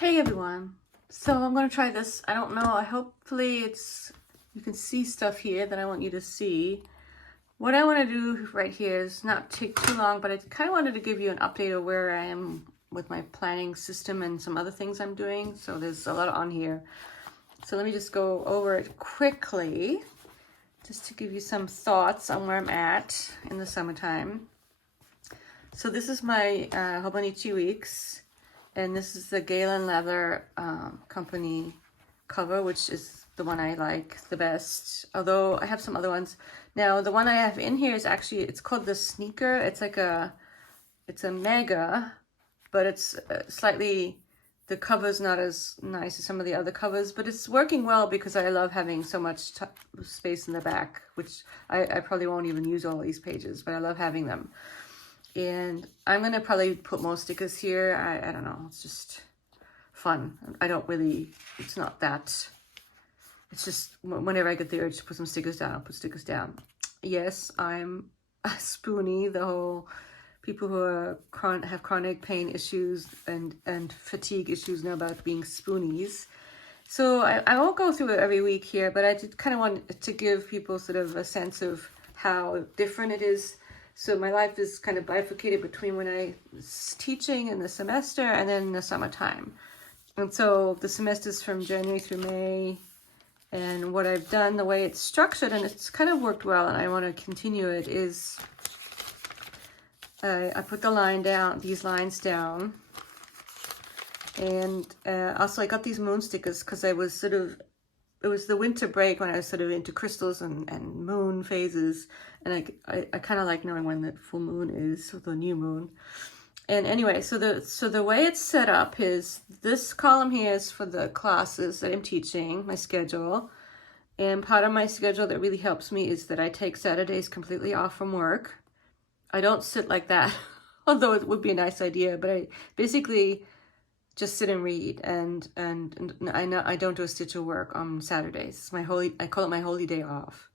Hey everyone, so I'm going to try this. I don't know, hopefully you can see stuff here that I want you to see. What I want to do right here is not take too long, but I kind of wanted to give you an update of where I am with my planning system and some other things I'm doing. So there's a lot on here. So let me just go over it quickly, just to give you some thoughts on where I'm at in the summertime. So this is my Hobonichi Weeks. And this is the Galen Leather Company cover, which is the one I like the best. Although I have some other ones. Now, the one I have in here is actually, it's called the Sneaker. It's like it's a mega, but it's slightly, the cover's not as nice as some of the other covers, but it's working well because I love having so much space in the back, which I probably won't even use all these pages, but I love having them. And I'm going to probably put more stickers here. I don't know. It's just fun. I don't really, it's not that. It's just whenever I get the urge to put some stickers down, I'll put stickers down. Yes, I'm a spoonie. The whole people who are have chronic pain issues and fatigue issues know about being spoonies. So I won't go through it every week here, but I did kind of want to give people sort of a sense of how different it is. So my life is kind of bifurcated between when I was teaching in the semester and then the summertime. And so the semester's from January through May. And what I've done, the way it's structured, and it's kind of worked well, and I want to continue it, is I put the line down, these lines down. And also I got these moon stickers because I was sort of, it was the winter break when I was sort of into crystals and moon phases. And I kind of like knowing when the full moon is, or the new moon. And anyway, so the way it's set up is this column here is for the classes that I'm teaching, my schedule. And part of my schedule that really helps me is that I take Saturdays completely off from work. I don't sit like that, although it would be a nice idea, but I basically just sit and read, and I don't do a stitch of work on Saturdays. I call it my holy day off.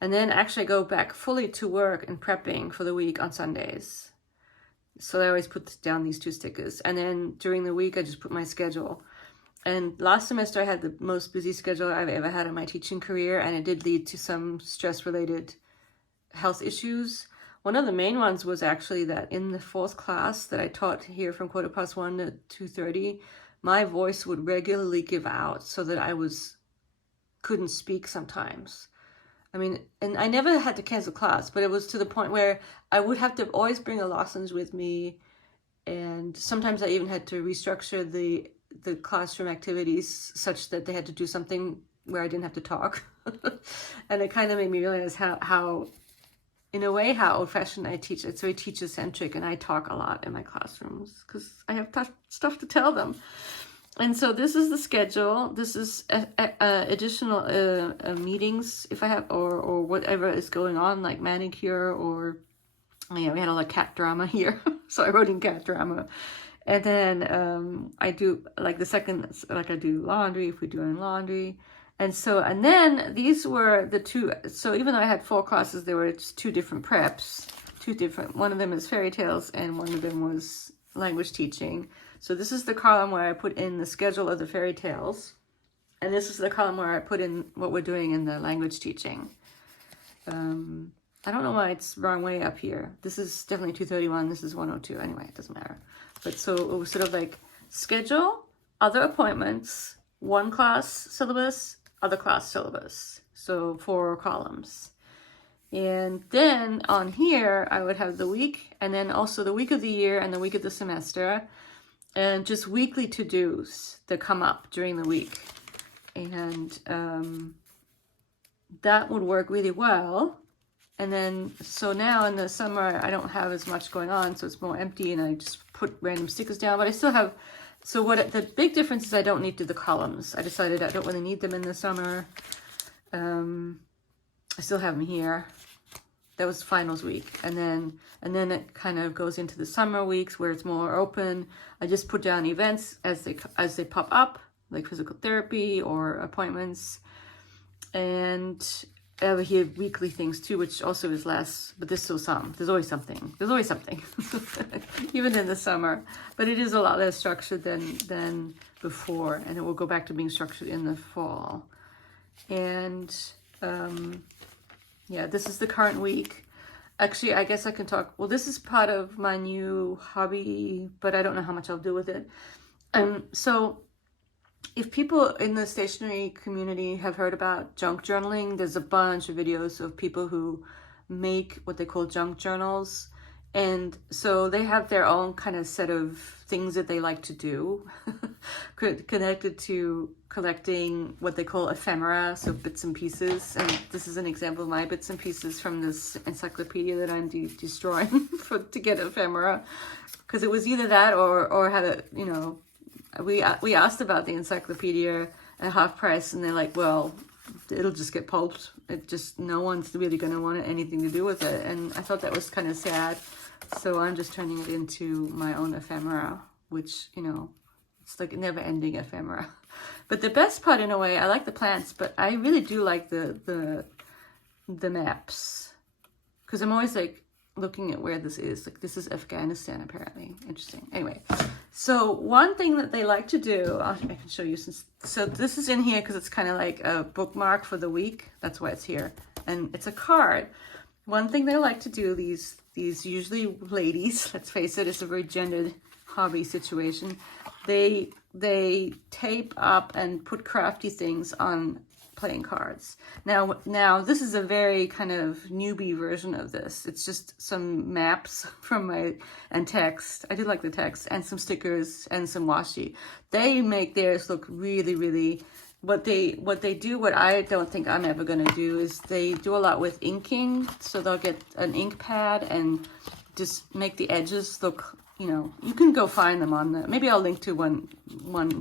And then actually I go back fully to work and prepping for the week on Sundays. So I always put down these two stickers. And then during the week, I just put my schedule. And last semester, I had the most busy schedule I've ever had in my teaching career. And it did lead to some stress-related health issues. One of the main ones was actually that in the fourth class that I taught here from 1:15 to 2:30, my voice would regularly give out so that I couldn't speak sometimes. I mean, and I never had to cancel class, but it was to the point where I would have to always bring a lessons with me. And sometimes I even had to restructure the classroom activities such that they had to do something where I didn't have to talk. And it kind of made me realize how in a way, how old-fashioned I teach. It's very teacher-centric, and I talk a lot in my classrooms because I have stuff to tell them. And so this is the schedule. This is additional meetings if I have, or whatever is going on, like manicure, or yeah, we had a lot of cat drama here, so I wrote in cat drama. And then I do like I do laundry if we're doing laundry. And then these were the two, so even though I had 4 classes, there were just 2 different preps, one of them is fairy tales and one of them was language teaching. So this is the column where I put in the schedule of the fairy tales. And this is the column where I put in what we're doing in the language teaching. I don't know why it's wrong way up here. This is definitely 231, this is 102, anyway, it doesn't matter. But so it was sort of like schedule, other appointments, 1 class syllabus, other class syllabus. So 4 columns. And then on here, I would have the week, and then also the week of the year and the week of the semester, and just weekly to-dos that come up during the week. And that would work really well. And then, so now in the summer, I don't have as much going on, so it's more empty, and I just put random stickers down, but I still have. So the big difference is I don't need the columns. I decided I don't really need them in the summer. I still have them here. That was finals week. And then it kind of goes into the summer weeks where it's more open. I just put down events as they pop up, like physical therapy or appointments. And over here weekly things too, which also is less, but there's still some. There's always something. There's always something, even in the summer. But it is a lot less structured than before, and it will go back to being structured in the fall. And yeah, this is the current week. Actually, I guess I can talk. Well, this is part of my new hobby, but I don't know how much I'll do with it. So if people in the stationery community have heard about junk journaling, there's a bunch of videos of people who make what they call junk journals. And so they have their own kind of set of things that they like to do connected to collecting what they call ephemera, so bits and pieces. And this is an example of my bits and pieces from this encyclopedia that I'm destroying to get ephemera. Because it was either that or had a, you know, we asked about the encyclopedia at half price, and they're like, well, it'll just get pulped. It just, no one's really going to want anything to do with it. And I thought that was kind of sad. So I'm just turning it into my own ephemera, which, you know, it's like a never-ending ephemera. But the best part, in a way, I like the plants, but I really do like the maps. Because I'm always like looking at where this is. Like, this is Afghanistan, apparently. Interesting. Anyway, so one thing that they like to do, I can show you. So this is in here because it's kind of like a bookmark for the week. That's why it's here. And it's a card. One thing they like to do, these usually ladies, let's face it, it's a very gendered hobby situation. They tape up and put crafty things on playing cards. Now this is a very kind of newbie version of this. It's just some maps and text. I do like the text, and some stickers and some washi. They make theirs look really, really. What they do, what I don't think I'm ever going to do, is they do a lot with inking. So they'll get an ink pad and just make the edges look, you know, you can go find them on the, maybe I'll link to one.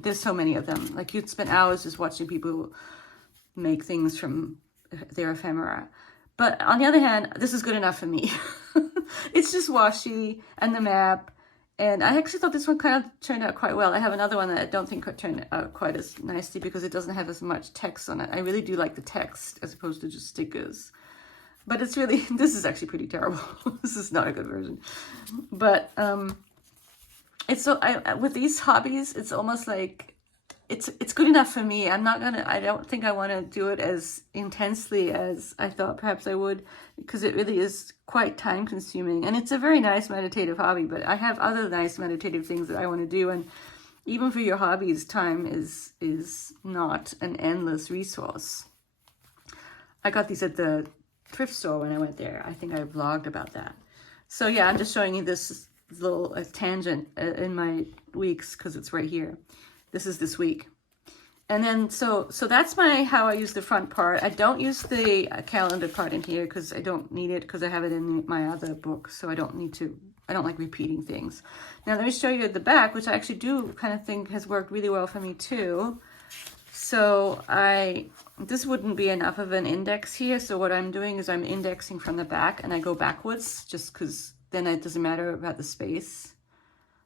There's so many of them. Like, you'd spend hours just watching people make things from their ephemera. But on the other hand, this is good enough for me. It's just washi and the map. And I actually thought this one kind of turned out quite well. I have another one that I don't think turned out quite as nicely because it doesn't have as much text on it. I really do like the text as opposed to just stickers. But it's really, this is actually pretty terrible. This is not a good version. But it's so, with these hobbies, it's almost like, it's good enough for me. I don't think I want to do it as intensely as I thought perhaps I would, because it really is quite time consuming. And it's a very nice meditative hobby, but I have other nice meditative things that I want to do. And even for your hobbies, time is not an endless resource. I got these at the thrift store when I went there. I think I vlogged about that. So yeah, I'm just showing you this little tangent in my weeks because it's right here. This is this week. And then, so that's how I use the front part. I don't use the calendar part in here because I don't need it, because I have it in my other book. So I don't like repeating things. Now let me show you the back, which I actually do kind of think has worked really well for me too. So this wouldn't be enough of an index here. So what I'm doing is I'm indexing from the back, and I go backwards just because then it doesn't matter about the space.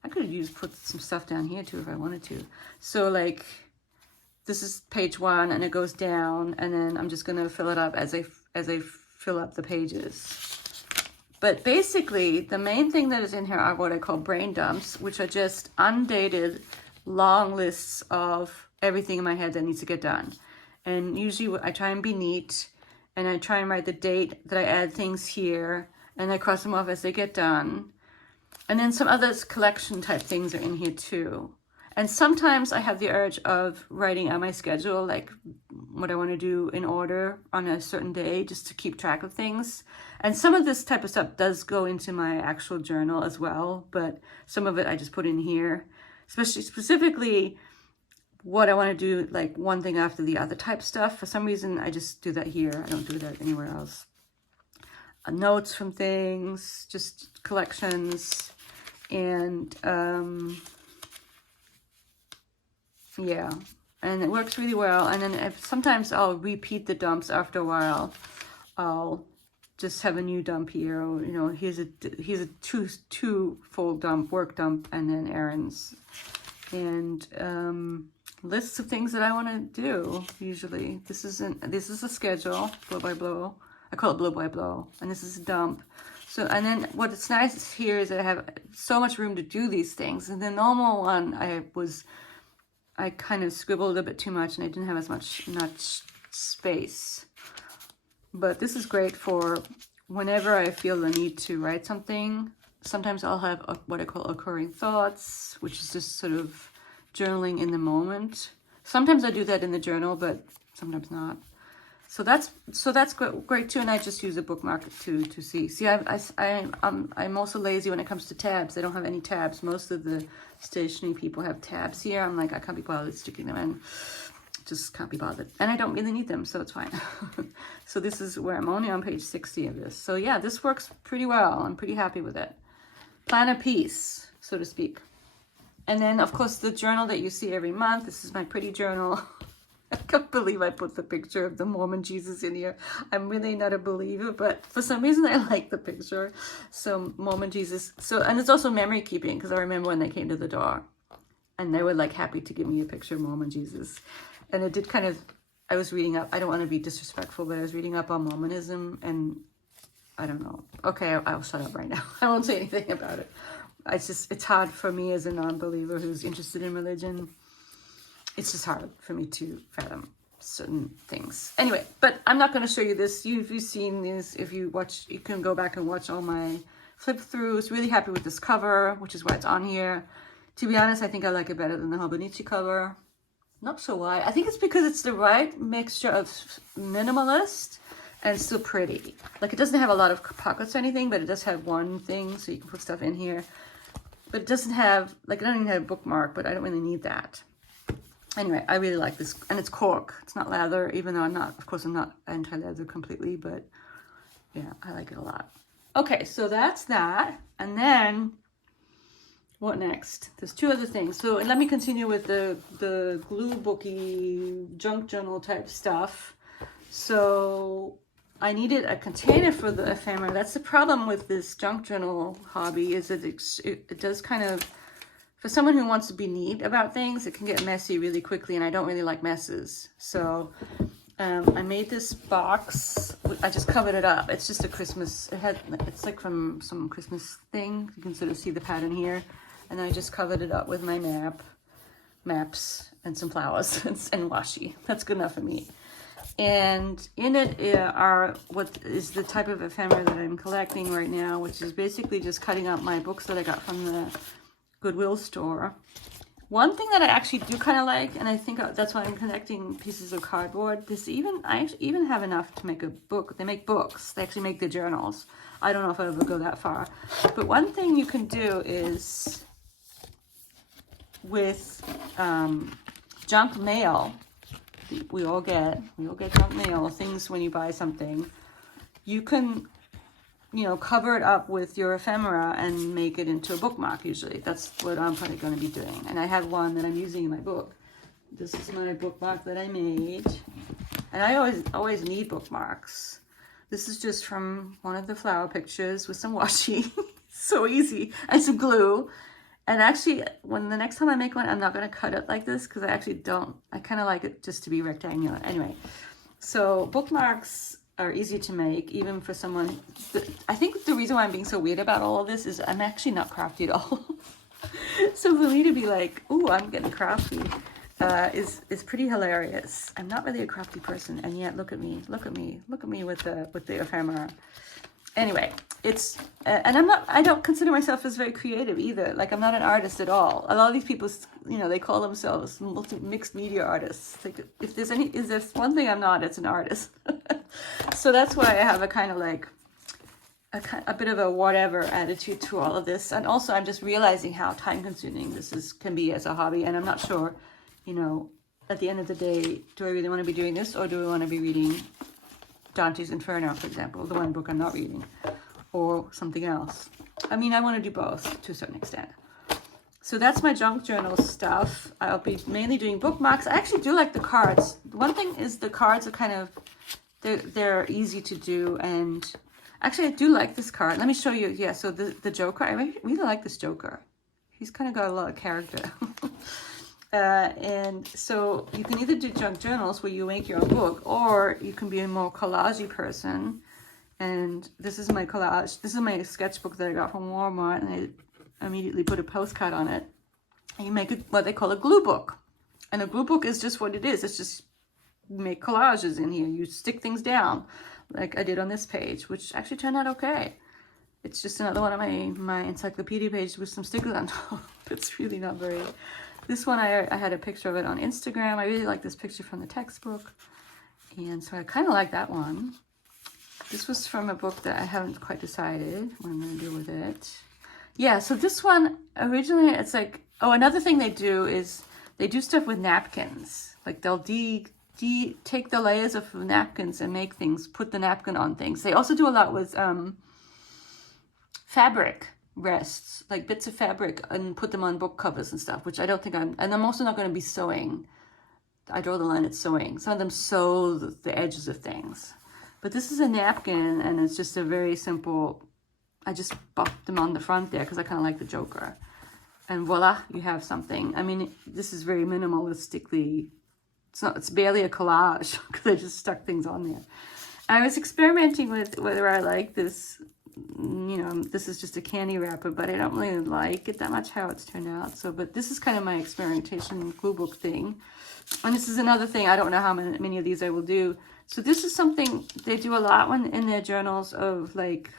I could have put some stuff down here too if I wanted to. So like, this is page 1 and it goes down, and then I'm just gonna fill it up as I fill up the pages. But basically, the main thing that is in here are what I call brain dumps, which are just undated, long lists of everything in my head that needs to get done. And usually I try and be neat, and I try and write the date that I add things here, and I cross them off as they get done. And then some other collection type things are in here too. And sometimes I have the urge of writing on my schedule, like what I want to do in order on a certain day, just to keep track of things. And some of this type of stuff does go into my actual journal as well, but some of it I just put in here, specifically what I want to do, like one thing after the other type stuff. For some reason, I just do that here. I don't do that anywhere else. Notes from things, just collections, and yeah, and it works really well. And then sometimes I'll repeat the dumps after a while. I'll just have a new dump here, or, you know, here's a two full dump, work dump, and then errands. And lists of things that I want to do. Usually, this is a schedule, blow by blow. I call it blow by blow, and this is a dump. So, and then what's nice here is that I have so much room to do these things. And the normal one, I kind of scribbled a bit too much, and I didn't have as much space. But this is great for whenever I feel the need to write something. Sometimes I'll have what I call occurring thoughts, which is just sort of journaling in the moment. Sometimes I do that in the journal, but sometimes not. So that's great too, and I just use a bookmark to see. See, I'm also lazy when it comes to tabs. I don't have any tabs. Most of the stationery people have tabs here. I'm like, I can't be bothered sticking them in. Just can't be bothered, and I don't really need them, so it's fine. So this is where I'm only on page 60 of this. So yeah, this works pretty well. I'm pretty happy with it. Plan a piece, so to speak. And then, of course, the journal that you see every month. This is my pretty journal. I can't believe I put the picture of the Mormon Jesus in here. I'm really not a believer, but for some reason I like the picture. So Mormon Jesus. So, and it's also memory keeping, because I remember when they came to the door and they were like happy to give me a picture of Mormon Jesus. And it did kind of, I was reading up, I don't want to be disrespectful, but I was reading up on Mormonism, and I don't know. Okay, I'll shut up right now. I won't say anything about it. It's hard for me as a non-believer who's interested in religion. It's just hard for me to fathom certain things. Anyway, but I'm not going to show you this. You've seen this. If you watch, you can go back and watch all my flip throughs. Really happy with this cover, which is why it's on here. To be honest, I think I like it better than the Hobonichi cover. Not sure why. I think it's because it's the right mixture of minimalist and still pretty. Like, it doesn't have a lot of pockets or anything, but it does have one thing, so you can put stuff in here. But it doesn't have, like, I don't even have a bookmark, but I don't really need that. Anyway, I really like this. And it's cork. It's not leather, even though I'm not anti-leather completely, but yeah, I like it a lot. Okay, so that's that. And then, what next? There's two other things. So let me continue with the glue booky junk journal type stuff. So I needed a container for the ephemera. That's the problem with this junk journal hobby, is that it does kind of, for someone who wants to be neat about things, it can get messy really quickly, and I don't really like messes. So I made this box. I just covered it up. It's just a Christmas, it's like from some Christmas thing. You can sort of see the pattern here. And I just covered it up with my maps, and some flowers and washi. That's good enough for me. And in it are what is the type of ephemera that I'm collecting right now, which is basically just cutting up my books that I got from the Goodwill store. One thing that I actually do kind of like, and I think that's why I'm connecting pieces of cardboard, I even have enough to make a book. They make books. They actually make the journals. I don't know if I'll ever go that far. But one thing you can do is, with junk mail, we all get junk mail, things when you buy something, you can, cover it up with your ephemera and make it into a bookmark. Usually that's what I'm probably going to be doing. And I have one that I'm using in my book. This is my bookmark that I made, and I always need bookmarks. This is just from one of the flower pictures with some washi. So easy, and some glue. And actually, when the next time I make one, I'm not going to cut it like this, because I kind of like it just to be rectangular. Anyway, so bookmarks are easy to make, even for someone. I think the reason why I'm being so weird about all of this is I'm actually not crafty at all. So for me to be like, ooh, I'm getting crafty, is pretty hilarious. I'm not really a crafty person, and yet look at me with the ephemera. Anyway, it's and I don't consider myself as very creative either. Like, I'm not an artist at all. A lot of these people, they call themselves mixed media artists. Like, if there's one thing I'm not, it's an artist. So that's why I have a kind of like a bit of a whatever attitude to all of this. And also, I'm just realizing how time consuming this can be as a hobby. And I'm not sure, at the end of the day, do I really want to be doing this, or do I want to be reading Dante's Inferno, for example, the one book I'm not reading, or something else? I mean, I want to do both to a certain extent. So that's my junk journal stuff. I'll be mainly doing bookmarks. I actually do like the cards. One thing is the cards are kind of, they're easy to do, and actually I do like this card. Let me show you. Yeah, so the Joker, I really like this Joker. He's kind of got a lot of character. And so you can either do junk journals where you make your own book, or you can be a more collage-y person. And this is my collage. This is my sketchbook that I got from Walmart, and I immediately put a postcard on it. And you make it what they call a glue book. And a glue book is just what it is. It's just make collages in here. You stick things down, like I did on this page, which actually turned out okay. It's just another one of my encyclopedia pages with some stickers on top. It's really not very... This one, I had a picture of it on Instagram. I really like this picture from the textbook. And so I kind of like that one. This was from a book that I haven't quite decided what I'm going to do with it. Yeah, so this one, originally, it's like... Oh, another thing they do is they do stuff with napkins. Like they'll take the layers of napkins and make things, put the napkin on things. They also do a lot with fabric rests, like bits of fabric, and put them on book covers and stuff, which I don't think and I'm also not going to be sewing. I draw the line at sewing. Some of them sew the edges of things. But this is a napkin, and it's just a very simple, I just buffed them on the front there because I kind of like the Joker. And voila, you have something. I mean, this is very minimalistically, it's barely a collage because I just stuck things on there. I was experimenting with whether I like this. You know, this is just a candy wrapper, but I don't really like it that much how it's turned out. So, but this is kind of my experimentation glue book thing. And this is another thing, I don't know how many of these I will do. So this is something they do a lot in their journals of, like,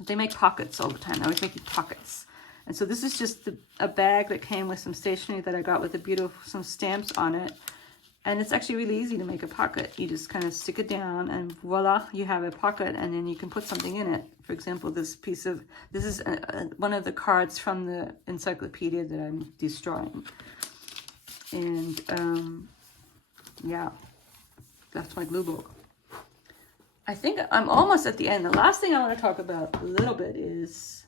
they make pockets all the time. They're always making pockets. And so this is just a bag that came with some stationery that I got with some stamps on it. And it's actually really easy to make a pocket. You just kind of stick it down and voila, you have a pocket, and then you can put something in it. For example, this is one of the cards from the encyclopedia that I'm destroying. And yeah, that's my glue book. I think I'm almost at the end. The last thing I want to talk about a little bit is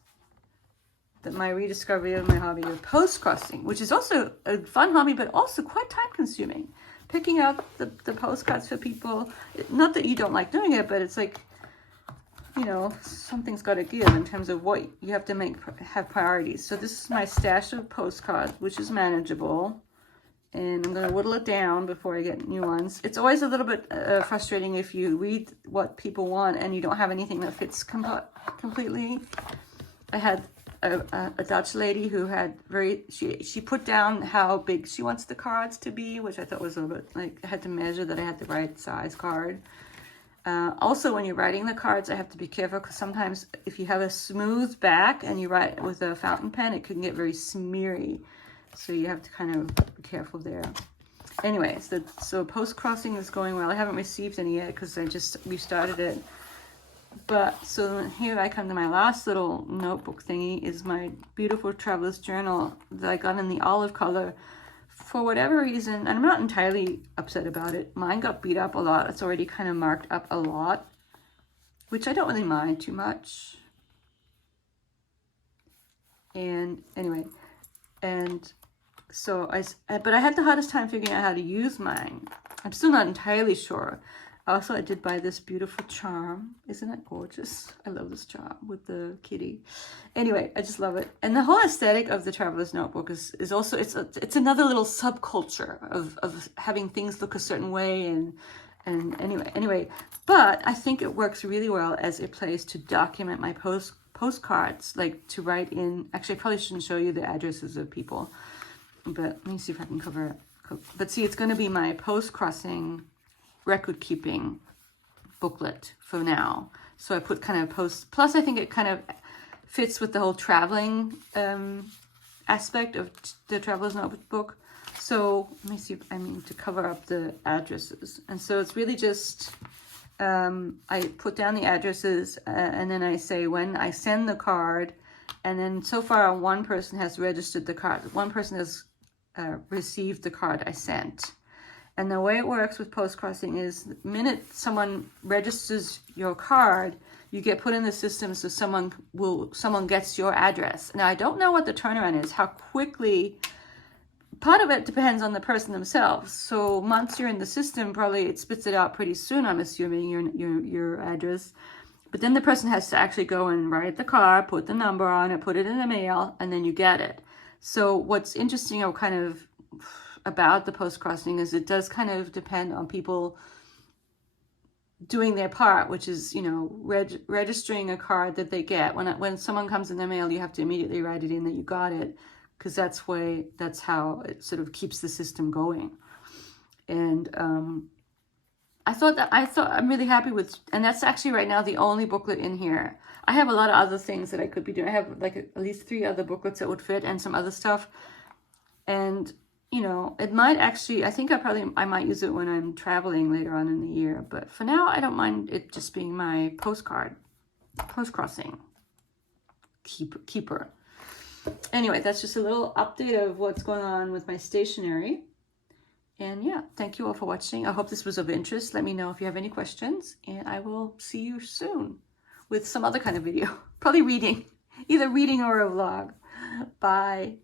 my rediscovery of my hobby of postcrossing, which is also a fun hobby, but also quite time consuming. Picking out the postcards for people. Not that you don't like doing it, but it's like, you know, something's got to give in terms of what you have to have priorities. So this is my stash of postcards, which is manageable. And I'm going to whittle it down before I get new ones. It's always a little bit frustrating if you read what people want and you don't have anything that fits completely. I had a Dutch lady who had she put down how big she wants the cards to be, which I thought was a little bit, like, I had to measure that I had the right size card. Also, when you're writing the cards, I have to be careful because sometimes if you have a smooth back and you write with a fountain pen, it can get very smeary. So you have to kind of be careful there. Anyways, so Postcrossing is going well. I haven't received any yet because I just restarted it. But so here I come to my last little notebook thingy, is my beautiful traveler's journal that I got in the olive color. For whatever reason, and I'm not entirely upset about it, mine got beat up a lot. It's already kind of marked up a lot, which I don't really mind too much. And anyway, and so but I had the hardest time figuring out how to use mine. I'm still not entirely sure. Also, I did buy this beautiful charm. Isn't it gorgeous? I love this charm with the kitty. Anyway, I just love it. And the whole aesthetic of the Traveler's Notebook is also, it's another little subculture of having things look a certain way. And anyway, but I think it works really well as a place to document my postcards, like to write in. Actually, I probably shouldn't show you the addresses of people, but let me see if I can cover it. But see, it's going to be my Postcrossing record keeping booklet for now. So I put kind of plus I think it kind of fits with the whole traveling aspect of the Traveler's Notebook. So let me see if I mean to cover up the addresses. And so it's really just I put down the addresses and then I say when I send the card, and then so far one person has registered the card, one person has received the card I sent. And the way it works with Postcrossing is the minute someone registers your card, you get put in the system so someone gets your address. Now, I don't know what the turnaround is, how quickly. Part of it depends on the person themselves. So once you're in the system, probably it spits it out pretty soon, I'm assuming, your address. But then the person has to actually go and write the card, put the number on it, put it in the mail, and then you get it. So what's interesting or kind of about the post-crossing is it does kind of depend on people doing their part, which is, you know, registering a card that they get. When someone comes in the mail, you have to immediately write it in that you got it, because that's how it sort of keeps the system going. And I'm really happy with, and that's actually right now the only booklet in here. I have a lot of other things that I could be doing. I have like at least 3 other booklets that would fit and some other stuff. And, you know, it might actually, I think I might use it when I'm traveling later on in the year. But for now, I don't mind it just being my post-crossing keeper. Anyway, that's just a little update of what's going on with my stationery. And yeah, thank you all for watching. I hope this was of interest. Let me know if you have any questions, and I will see you soon with some other kind of video. Probably reading, either reading or a vlog. Bye.